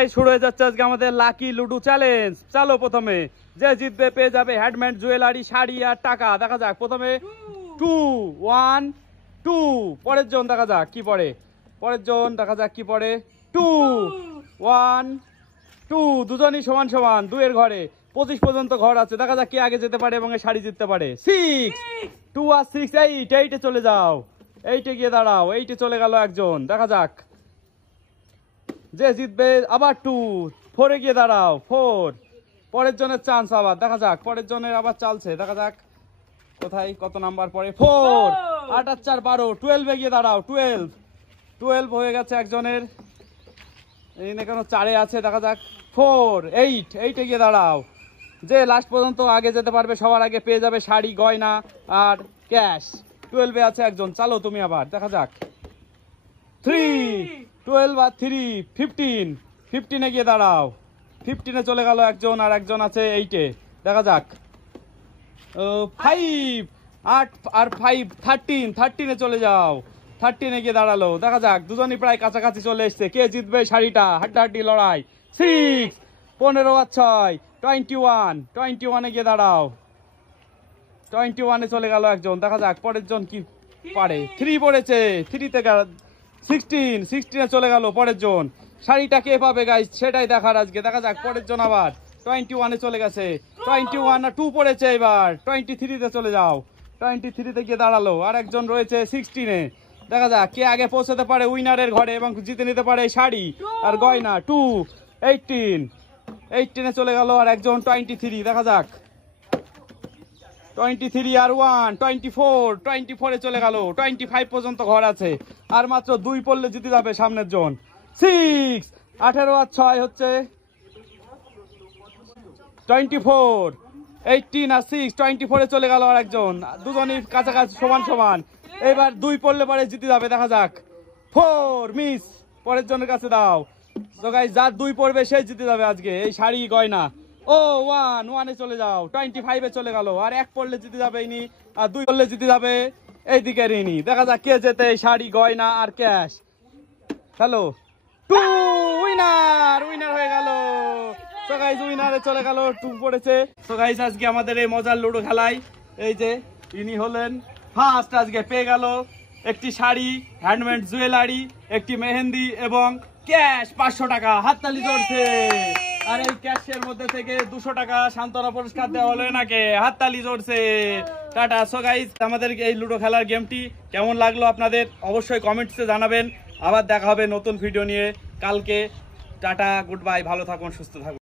শুরু হয়ে যাচ্ছে আজকে আমাদের লাকি লুডো চ্যালেঞ্জ। চলো, প্রথমে যে জিতবে পেয়ে যাবে হ্যান্ডমেড জুয়েলারি, শাড়ি আর টাকা। দেখা যাক প্রথমে 2 1 2, পরের জন দেখা যাক কি পড়ে, পরের জন দেখা যাক কি পড়ে। 2 1 2, দুজনই সমান সমান, 2 এর ঘরে 25 পর্যন্ত ঘর আছে। দেখা যাক কে আগে যেতে পারে এবং শাড়ি জিততে পারে। 6 2 আর 6 8, 8-এ চলে যাও, 8-এ গিয়ে দাঁড়াও। 8-এ চলে গেল একজন। দেখা যাক যে জিতবে আবার 2 4-এ গিয়ে দাঁড়াও। 4, পরের জনের চান্স আবার। দেখা যাক পরের জনের আবার চালছে। দেখা যাক কোথায় কত নাম্বার পড়ে। 4 8 আর 4 12, 12-এ গিয়ে দাঁড়াও। 12 হয়ে গেছে একজনের, এই না কেন 4-এ আছে। দেখা যাক 4 8-8-এ গিয়ে দাঁড়াও। যে লাস্ট পর্যন্ত আগে যেতে পারবে সবার আগে পেয়ে যাবে শাড়ি, গয়না আর ক্যাশ। 12-এ আছে একজন। চালো তুমি আবার। দেখা যাক 3 12 আর 3 15-এ গিয়ে দাঁড়াও। 15-এ চলে গেল একজন আর একজন আছে 8-এ। দেখা যাক 5 8 আর 5 13-এ চলে যাও। 13-এ গিয়ে দাঁড়ালো। দেখা যাক দুজনই প্রায় কাছাকাছি চলে এসছে। কে জিতবে শাড়িটা? হাড্ডাহাড্ডি লড়াই। 6 15 আর 6 21-এ গিয়ে দাঁড়াও। 21-এ চলে গেল একজন। দেখা যাক পরের জন কি পারে। 3 পড়েছে, 3-তে 16-এ চলে গেল পরের জন। শাড়িটা কে পাবে গাইস সেটাই দেখার আজকে। দেখা যাক পরের জন আবার 21-এ চলে গেছে। 21 আর 2 পড়েছে। এবার 23-তে চলে যাও। 23-তে গিয়ে দাঁড়ালো। আর একজন রয়েছে 16-এ। দেখা যাক কে আগে পৌঁছাতে পারে উইনারের ঘরে এবং জিতে নিতে পারে শাড়ি আর গয়না। 2 18-এ চলে গেল আর একজন 23। দেখা যাক 23 আর 1 24-এ চলে গেল। 25 পর্যন্ত ঘর আছে আর মাত্র 2 পড়লে জিতে যাবে সামনের জন। 6 18 আর 6 হচ্ছে 24, 18 আর 6 24-এ চলে গেল আর একজন। দুজনই কাছাকাছি সমান। এবার 2 পড়লে পরে জিতে যাবে। দেখা যাক 4 মিস, পরের জনের কাছে দাও। তো গাইস যার 2 পড়বে সেই জিতে যাবে আজকে এই শাড়ি গয়না। ও 1-1-এ চলে যাও। 25-এ চলে গেল। আর 1 পড়লে জিতে যাবে ইনি আর 2 পড়লে জিতে যাবে এইদিকে ইনি। দেখা যাক কে জেতে শাড়ি গয়না আর ক্যাশ। হ্যালো 2 উইনার হয়ে গেল। তো গাইস উইনারে চলে গেল, 2 পড়েছে। তো গাইস আজকে আমাদের এই মজার লুডো খেলায় এই যে ইনি হলেন ফার্স্ট। আজকে পেয়ে গেল একটি শাড়ি, হ্যান্ডমেড জুয়েলারি, একটি মেহেন্দি এবং ক্যাশ 500 টাকা। হাততালি চলছে। আর এই ক্যাশের মধ্যে থেকে 200 টাকা সান্ত্বনা পুরস্কার দেওয়া হলো এনাকে। হাততালি চলছে। টাটা। সো গাইস আমাদের এই লুডো খেলার গেমটি কেমন লাগলো আপনাদের অবশ্যই কমেন্টসে জানাবেন। আবার দেখা হবে নতুন ভিডিও নিয়ে কালকে। টাটা, গুড বাই, ভালো থাকুন, সুস্থ থাকুন।